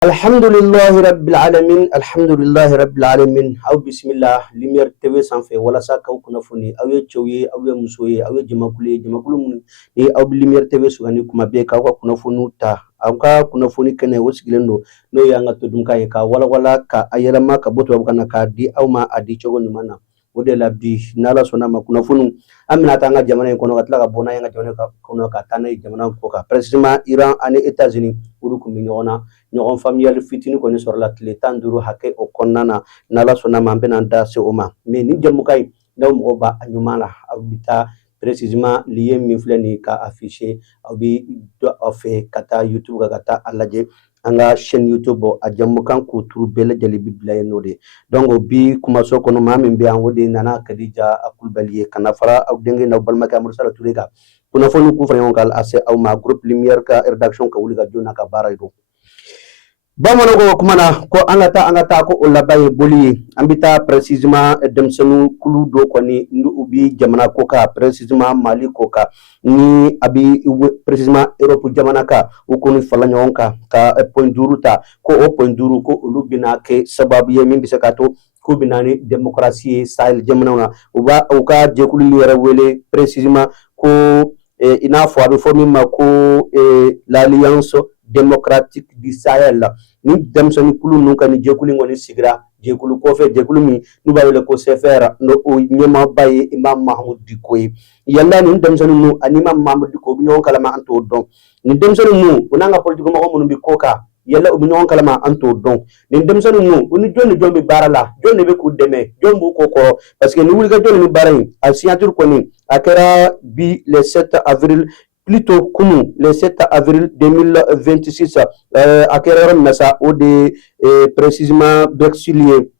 Alhamdulillahi rabbil alamin aw bismillah lumière tv sanfɛ walasa k'aw kunnafoni aw ye cɛw ye aw ye muso ye aw ye jamakulu ye jamakulu mun ni aw bi lumière tv sugandi kuma bɛɛ k'aw ka kunnafoniw ta aw ka kunnafoni kɛnɛ o sigilen don n'o y'an ka todunkan ye ka walawala ka a yɛlɛma ka bɔ tubabukan na k'a di aw ma a di cogo ɲuman na o de la bi n'ala sɔnna ma kunnafoniw an bɛna taa an ka jamana in kɔnɔ ka tila ka bɔ n'a ye an ka jamana kɔnɔ ka taa n'a ye jamana kɔ kan précisément Iran ani États-Unis olu kun bɛ ɲɔgɔn na ɲɔgɔn faamuyali fitini kɔni sɔrɔla tile 15 hakɛ o kɔnɔna na n'ala sɔnna ma an bɛna da se o ma mais ni jamukan in n'aw mɔgɔ b'a ɲuman la aw bɛ taa précisément lien min filɛ nin ye ka afficher aw bɛ dɔ aw fɛ ka taa YouTube kan ka taa a lajɛ an ka chaîne YouTube a jamukan ko turu bɛɛ lajɛlen bi bila yen n'o de donc bi kumaso kɔnɔ maa min bɛ yan o de nana Kadija Kulibali ye ka na fara aw denkɛ n'aw balimakɛ Amadu Sala Ture kan kunnafoni k'u fara ɲɔgɔn kan a se aw ma groupe lumière ka rédaction ka wuli ka jɔ n'a ka baara ye don bamanan ko kuma na ko an ka taa ko o laban ye boli ye an bɛ taa précisément denmisɛnnin kulu dɔ kɔni n'u bi jamana ko kan précisément Mali ko kan ni a bi précisément Europe jamana kan u kɔni fala ɲɔgɔn kan ka point 5 ta ko o point 5 ko olu bɛna kɛ sababu ye min bɛ se ka to k'u bɛna ni démocratie ye Sahel jamanaw na u ka jɛkulu yɛrɛ wele précisément ko i n'a fɔ a bɛ fɔ min ma ko l'alliance démocratique du Sahel ni denmisɛnnin kulu ninnu ka ni jɛkulu in kɔni sigira jɛkulu kɔfɛ jɛkulu min n'u b'a wele ko CFR n'o ɲɛmaaba ye Imam Mahamudu Diko ye yala nin denmisɛnnin ninnu ani Imam Mahamudu Diko u bɛ ɲɔgɔn kalama an t'o dɔn nin denmisɛnnin ninnu u n'an ka politique mɔgɔ minnu bɛ ko kan yala u bɛ ɲɔgɔn kalama an t'o dɔn nin denmisɛnnin ninnu u ni jɔn ni jɔn bɛ baara la jɔn de bɛ k'u dɛmɛ jɔn b'u kɔ kɔrɔ parce que ni wulikajɔ ni baara in a signature kɔni a kɛra bi le 7 avril plutôt kunu le 7 avril 2026 a kɛra yɔrɔ min na sa o de précisément Bexil ye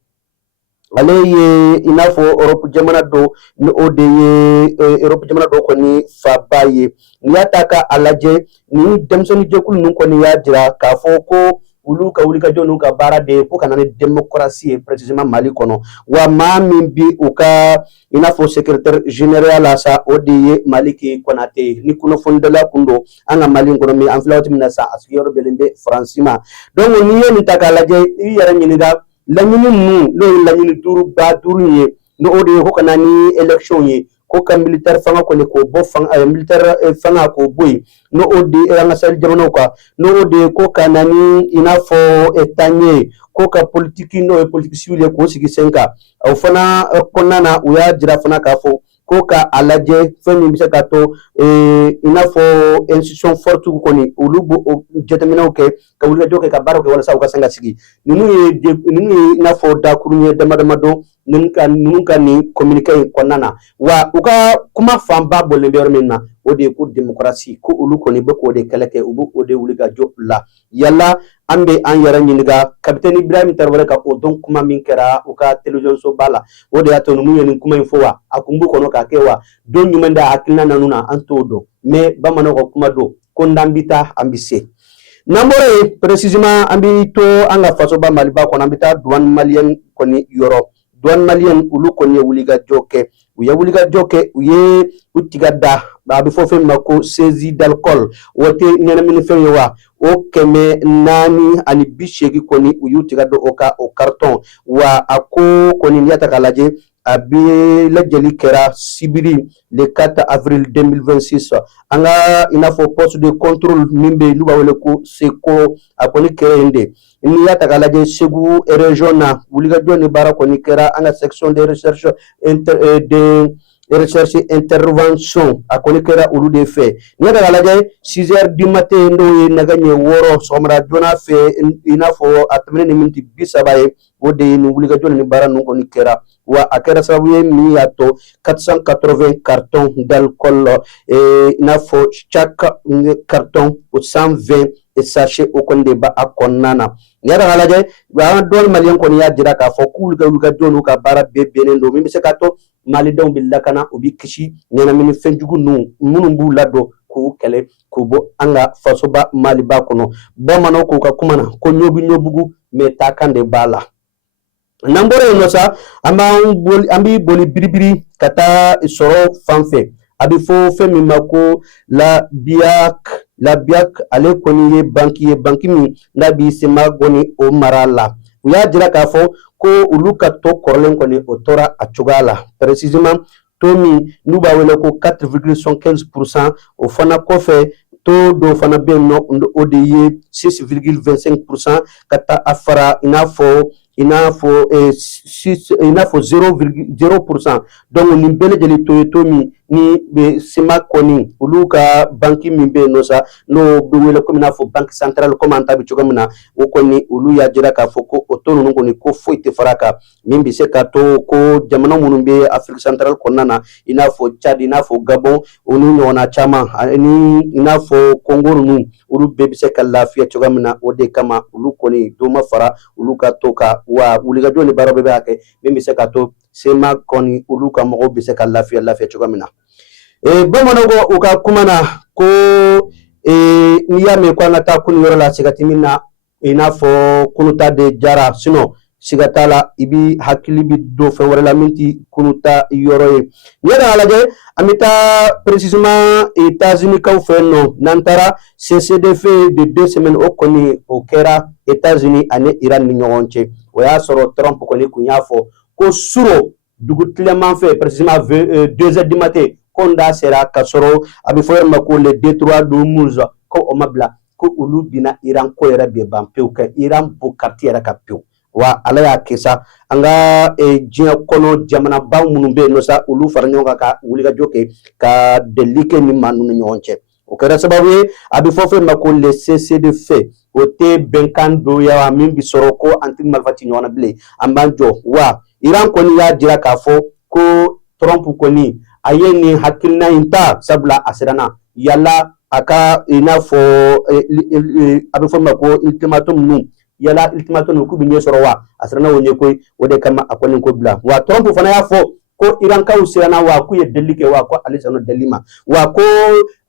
ale ye i n'a fɔ Europe jamana dɔ ni o de ye Europe jamana dɔ kɔni faba ye n'i y'a ta k'a lajɛ ni denmisɛnnin jɛkulu ninnu kɔni y'a jira k'a fɔ ko olu ka wulikajɔ n'u ka baara de ko ka na ni démocratie ye précisément Mali kɔnɔ wa maa min bi u ka i n'a fɔ secrétaire général la sa o de ye Maliki Konate ni kunnafonidala kun don an ka Mali kɔnɔ min an filɛ waati min na sa a sigiyɔrɔ bɛnnen bɛ Faransi ma donc n'i ye nin ta k'a lajɛ i yɛrɛ ɲininka laɲini ninnu n'o ye laɲini 5 ye n'o de ye ko ka na ni élection ye ko ka militaire fanga kɔni k'o bɔ militaire fanga k'o bɔ yen n'o de an ka Sahel jamanaw kan n'o de ye ko ka na ni i n'a fɔ taɲɛ ko ka politique n'o ye politique civile ye k'o sigi sen kan o fana kɔnɔna na u y'a jira fana k'a fɔ ko ka a lajɛ fɛn min bɛ se ka to i n'a fɔ institution forte kɔni olu b'o jateminɛw kɛ ka wulikajɔ kɛ ka baaraw kɛ walasa u ka se ka sigi ninnu ye i n'a fɔ dakuru ye dama dɔ ninnu ka nin communiqué in kɔnɔna na wa u ka kuma fanba bɔlen bɛ yɔrɔ min na o de ye ko démocratie ko olu kɔni bɛ k'o de kɛlɛ kɛ u bɛ o de wuli ka jɔ la yala an bɛ an yɛrɛ ɲininka capitaine Ibrahim Traoré ka o don kuma min kɛra u ka télévision soba la o de y'a to ninnu ye nin kuma in fɔ wa a kun b'u kɔnɔ k'a kɛ wa don jumɛn de hakilina ninnu na an t'o dɔn mais bamananw ka kuma don ko n'an bɛ taa an bɛ se n'an bɔra yen précisément an bɛ to an ka fasoba Maliba kɔnɔ an bɛ taa douane malienne kɔni yɔrɔ douane malienne olu kɔni ye wulikajɔ kɛ u ye wulikajɔ kɛ u ye u tiga da a bɛ fɔ fɛn min ma ko saisie d'alcool o tɛ ɲɛnaminifɛn ye wa o 480 kɔni u y'u tiga da o ka o carton wa a ko kɔni n'i y'a ta k'a lajɛ a bɛ lajɛli kɛra sibiri le 4 avril 2026 an ka i n'a fɔ poste de contrôle min bɛ yen n'u b'a wele ko SECO a kɔni kɛra yen de n'i y'a ta k'a lajɛ Segu région na wulikajɔ ni baara kɔni kɛra an ka section de recherche intervention a kɔni kɛra olu de fɛ n'i y'a ta k'a lajɛ 6 heures du matin n'o ye nɛgɛ ɲɛ 6 sɔgɔmada joona fɛ i n'a fɔ a tɛmɛnen ni miniti 30 ye o de ye nin wulikajɔ ni baara ninnu kɔni kɛra wa a kɛra sababu ye min y'a to 480 cartons d'alcool i n'a fɔ chaque carton 120 sachet o kɔni de b'a kɔnɔna na n'i y'a ta k'a lajɛ an douane malienne kɔni y'a jira k'a fɔ k'olu ka wulikajɔ n'u ka baara bɛɛ bɛnnen don min bɛ se ka to malidenw bɛ lakana u bɛ kisi ɲɛnaminifɛnjugu ninnu minnu b'u ladon k'u kɛlɛ k'u bɔ an ka fasoba Maliba kɔnɔ bamananw k'u ka kuma na ko ɲɔ bɛ ɲɔ bugu mais taakan de b'a la n'an bɔra yen nɔ sa an bɛ boli biribiri ka taa sɔrɔ fan fɛ abifo femi mako la biak ale koni ye banki mi nabi sema goni o marala uya jira ka fo ko uluka to korlen koni o tora a chugala précisément tomi nuba wele ko 4,75% o fana kofe to do fana be no o de ye 6,25% kata afara inafo 0,0%. Donc ni bele jeli tomi ni be sima koni uluka banki mi be no sa no be wele ko inafo banque centrale comme anta bi chogamna o koni ulu ya jira ka foko otono no koni ko foite faraka mimbi se ka to ko jamana munun be Afrique centrale konnana inafo Chad inafo Gabon onu nyona chama ni inafo Congo nu ulu be se ka lafiya chogamna o de kama ulu koni do mafara ulu ka toka wa uliga joni baro be ake mimbi se ka to sema koni ulu ka mo be se ka lafiya chogamna bamonogo uka kumana ko niya me kwa ngata kuni yoro la sigatimina inafo kunuta de jara sino sigatala ibi hakili bi do fe wala minti kunuta yoro e niya alaje amita précisément États-Unis ka fe no nantara CCDF de 2 semaines o koni o kera États-Unis ane Iran ni nyonche o ya soro Trump koni kunyafo ko suro dugu clément fait précisément 2h du matin konda sera kasoro abi foyer mako le D3 d'Hormuz ko o mabla ko ulu bina Iran ko era be bampeu ka Iran bo quartier era kapeu wa ala ya kesa anga jiya kono jamana ba munumbe no sa ulu faranyonga ka uliga joke ka delike ni manu nyonche o kera sababu abi fofer mako le CCDF o te benkan do ya min bi soroko anti malfati nyona ble ambanjo wa Iran koni ya jira ka fo ko Trump koni ayeni hakilna inta sabla asirana yala aka inafo abifo mako ultimatum nu yala ultimatum ku binye sorowa asirana wonye koy wode kama akoni ko bla wa Trump fana ya fo ko Iran ka usirana wa ku ye delike wa ko alisano delima wa ko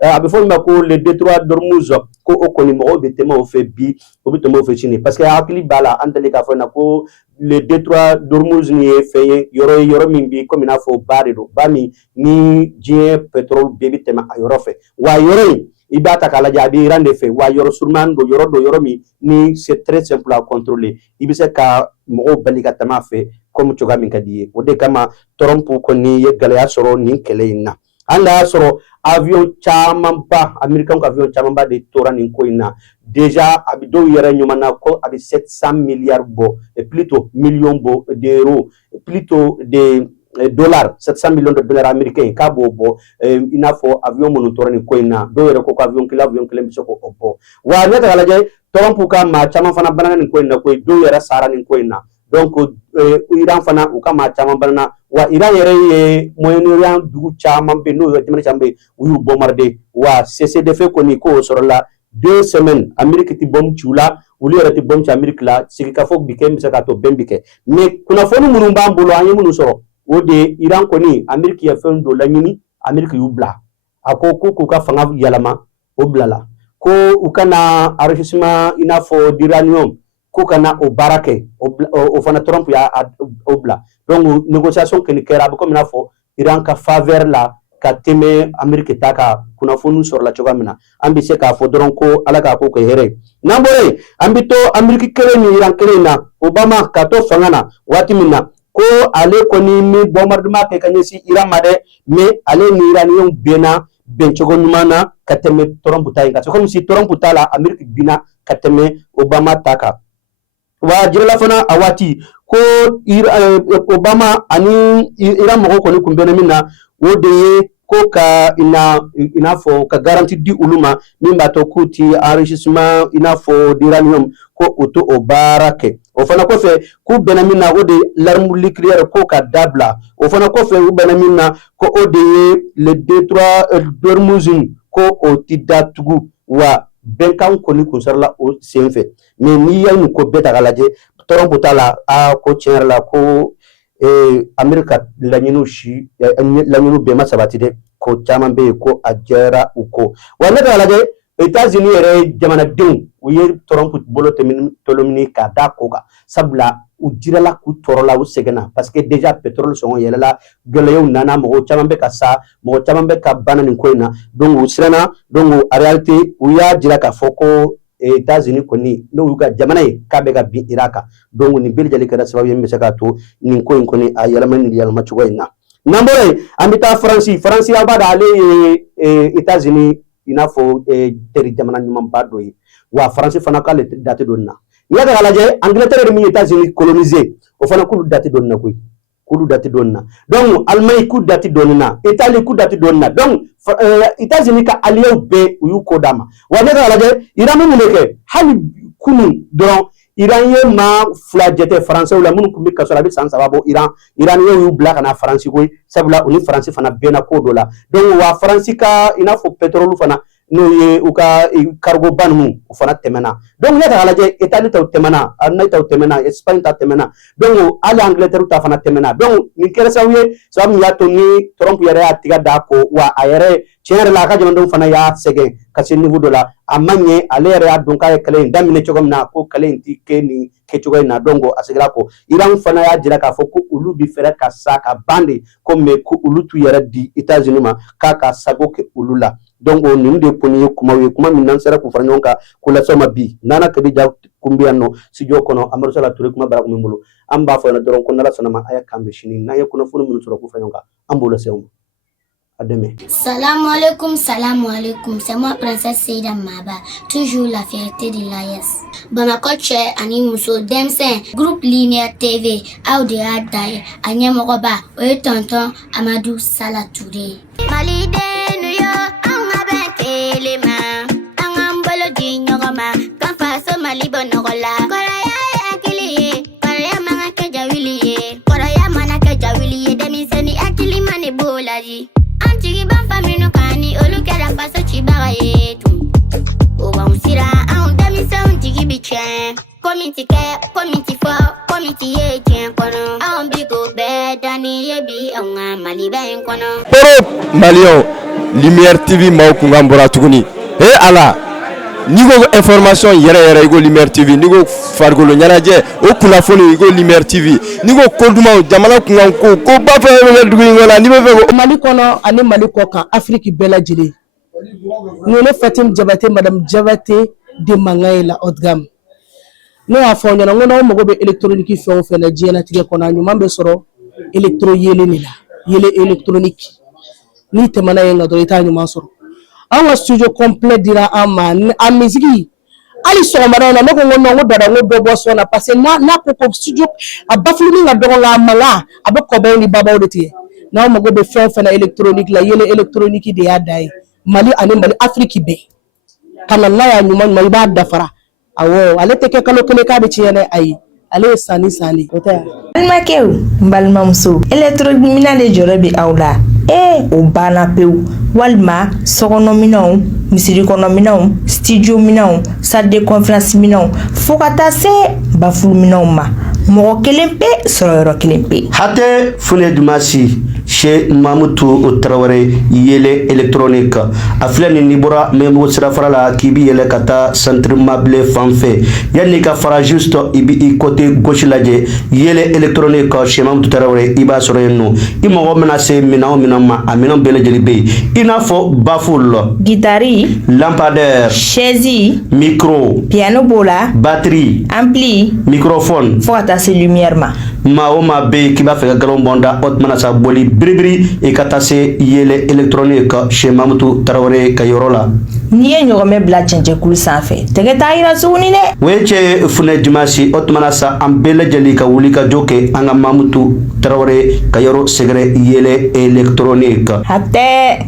abifo mako le D3 d'Hormuz ko okoni mo betema o fe bi o betema o fe chini parce que hakili bala andale ka fo na ko le D3 d'Hormuz ni fait yoro mimbi comme il faut barido bami ni jien pétrole bebi tema ayoro fe wa yoro ibata kala jabi rande fe wa yoro surman do yoro mi ni c'est très simple à contrôler ibise ka mo baliga tama fe comme choga min kadi o de kama Trump ko ni ye galaya soro ni keleina anda soro avion chamamba american ko avion chamamba de tora ni ko ina déjà abido yere nyumana ko abi 700 milliards bo et plutôt millions bo d'euros plutôt de dollars 700 millions de dollars américains ka bo ina fo avion monotora ni ko ina do yere ko avion kila biso ko obo wa nyata kala je Trump ka ma chama fana banana ni ko ina ko do yere sara ni ko ina donc Iran fana u ka ma chama banana wa Iran yere ye Moyen-Orient dugu chaman be no ytimani chambe uyu bombarder wa CCDF ko ni ko sorola 2 semaines Amérique ti bom chula uli yere ti bom cha Amérique la sikika fo bikem saka to bembike mais kuna fonu munu mbambulo anyi munu soro o de Iran ko ni Amérique ya fen do la nyini Amérique yu bla ako ko ka fanga yalama o blala ko ukana enrichissement inafo d'uranium ko kana o barake o fana Trump ya obla donc négociation que ni kera comme na fo Iran ka faveur la ka teme Amerique taka kuna fonu sur la chogamina ambi se ka fo doron ko alaka ko here nambore ambi to Amerique kere ni Iran kere na Obama ka to fangana wati minna ko ale ko ni mi bombardement ke kanyesi Iran made mais ale ni Iranium bena benchogo nyumana ka teme Trump tayi ka comme si Trump tala Amerique bina ka teme Obama taka wa jirala fana awati ko Obama ani Iran mo ko ni kumbene minna wode ko ka ina fo ka garantie di uluma mimba to kuti enrichissement ina fo d'uranium ko auto o barake o fana ko fe ku benamina wode l'arme nucléaire ko ka dabla o fana ko fe benamina ko ode le D3 d'Hormuz ko o tidatugu wa benkan ko ni kunsarla o senfe mais ni yanu ko beta galaje Trump tala a ko chenra ko Amerika lanyinu shi lanyinu be masabati de ko chaman be ko ajera uko wala galaje États-Unis yɛrɛ jamanadenw u ye Trump bolo tolomini ka da ko kan sabula u jirala k'u tɔɔrɔla u sɛgɛnna parce que déjà pétrole sɔngɔ yɛlɛla gɛlɛyaw nana mɔgɔ caman bɛ ka sa mɔgɔ caman bɛ ka bana nin ko in na donc u siranna donc en réalité u y'a jira k'a fɔ ko États-Unis kɔni n'o y'u ka jamana ye k'a bɛ ka bin Irak kan donc nin bɛɛ lajɛlen kɛra sababu ye min bɛ se k'a to nin ko in kɔni a yɛlɛma nin yɛlɛma cogo in na n'an bɔra yen an bɛ taa Faransi an b'a dɔn ale ye États-Unis i n'a fɔ teri jamana ɲumanba dɔ ye wa Faransi fana k'ale date dɔ nin na n'i y'a ta k'a lajɛ Angleterre de min ye États-Unis colonisé o fana k'olu date dɔ nin na koyi k'olu date dɔ nin na donc Allemagne k'u date dɔ nin na Italie k'u date dɔ nin na donc États-Unis ka alliés bɛɛ u y'u ko d'a ma wa n'i y'a ta k'a lajɛ Iran bɛ mun de kɛ hali kunun dɔrɔn Iran ye maa fila jate Français la minnu tun bɛ kaso la a bɛ san 3 bɔ Iraniyɛnw y'u bila ka na Faransi koyi sabula u ni Faransi fana bɛnna ko dɔ la donc wa Faransi ka i n'a fɔ pétrole fana n'o ye u ka cargo ba ninnu u fana tɛmɛna donc n'i y'a ta k'a lajɛ Italie taw tɛmɛna Allemagne taw tɛmɛna Espagne ta tɛmɛna donc hali Angleterre ta fana tɛmɛna donc nin kɛra sababu ye sababu min y'a to ni Trump yɛrɛ y'a tigɛ d'a ko wa a yɛrɛ tiɲɛ yɛrɛ la a ka jamanadenw fana y'a sɛgɛn ka se niveau dɔ la a ma ɲɛ ale yɛrɛ y'a dɔn k'a ye kɛlɛ in daminɛ cogo min na ko kɛlɛ in ti kɛ nin kɛcogo in na donc a seginna kɔ Iran fana y'a jira k'a fɔ ko olu bi fɛrɛ ka sa ka ban de ko mais ko olu t'u yɛrɛ di États-Unis ma k'a ka sago kɛ olu la donc nin de kɔni ye kumaw ye kuma min n'an sera k'u fara ɲɔgɔn kan k'u lase aw ma bi Nana Kadija kun bɛ yan nɔ studio kɔnɔ Amadu Sala Ture kuma bara kun bɛ n bolo an b'a fɔ yan dɔrɔn ko n'Ala sɔnna ma a' y'a kan bɛn sini n'an ye kunnafoni minnu sɔrɔ k'u fara ɲɔgɔn kan an b'o lase aw ma. Salam alaikum, c'est moi Princesse Seida Maba, toujours la fierté de l'AES. Bamako Tche, Ani Mousso, Demsen, Groupe Lumière TV, Audi Adaye, Anyamoroba, Oye Tonton, Amadou Sala Touré. Malide, New York, Angabeke, Lema, Angambolo Dignogama, Kanfaso Malibonogola, Koraya Akili, Koraya Manaka Jawili, Koraya Manaka Jawili, Demisoni Akili Manibolaji. Antigi ban famino kani olu kɛra faso cibaga ye tun o b'anw sira anw denmisɛnw jigi bi tiɲɛ komi ti kɛ komi ti fɔ komi ti ye tiɲɛ kɔnɔ anw bi ko bɛɛ danni ye bi anw ka Maliba in kɔnɔ. Europe Malien Lumière TV maaw kun kan bɔra tuguni ala ni ko information yɛrɛ i ko Lumière TV ni ko farikolo ɲɛnajɛ o kunnafoni i ko Lumière TV ni ko kodumaw jamana kunkan ko ba fɛ bɛ dugu in kɔnɔ ni bɛ fɛ ko Mali kɔnɔ ani Mali kɔ kan Afrique bɛɛ lajɛlen ni ne Fatim Jabate Madame Jabate de Mangaye la haute gamme ne y'a fɔ ɲɛna ko n'aw mago bɛ électronique fɛn o fɛn na diɲɛlatigɛ kɔnɔ a ɲuman bɛ sɔrɔ électro yelen de la yelen électronique ni tɛmɛna yen nka dɔrɔn i t'a ɲuman sɔrɔ an ka studio complet dira an ma a musique ali sɔgɔmada na ne ko non ko dada ko dɔ bɔ sɔn na parce que n'a ko ko studio a bafulu ka dɔgɔ la mala a bɛ kɔbɛw ni babaw de tigɛ n'aw mago bɛ fɛn o fɛn na électronique la yelen électronique de y'a da ye Mali ani Mali Afrique bɛɛ ka na n'a y'a ɲuman ɲuman i b'a dafara awɔ ale tɛ kɛ kalo kelen k'a bɛ tiɲɛ dɛ ayi ale ye sanni o tɛ balimakɛw n balimamuso électronique minɛn de jɔrɔ bɛ aw la o banna pewu walima sɔgɔnɔminɛnw misiri kɔnɔminɛnw studio minɛnw salle de conférence minɛnw fo ka taa se bafulu minɛnw ma mɔgɔ kelen pe sɔrɔ yɔrɔ kelen pe hatɛ fune dumasi Cheikh Mamutu Traoré yele électronique a filɛ nin ni bɔra Membo sirafara la k'i bi yɛlɛ ka taa centre meublé fan fɛ yanni ka fara juste i bi i côté gauche lajɛ yele électronique Cheikh Mamutu Traoré i b'a sɔrɔ yen nɔ i mɔgɔ mana se minɛn o minɛn ma a minɛn bɛɛ lajɛlen bɛ yen i n'a fɔ baffle guitare lampadaire chaise micro piano b'o la batterie ampli microphone fo ka taa se lumière ma maa o maa bɛ yen k'i b'a fɛ ka galon bɔnda o tuma na sa boli biribiri i ka taa se yele électronique Cheikh Mamutu Traoré ka yɔrɔ la n'i ye ɲɔgɔnmɛ bila cɛncɛnkulu sanfɛ tɛgɛ t'a yira tuguni dɛ o ye cɛ funɛ dimanche o tuma na sa an bɛɛ lajɛlen ka wuli ka jɔ kɛ an ka Mamutu Traoré ka yɔrɔ sɛgɛrɛ yele électronique hatɛ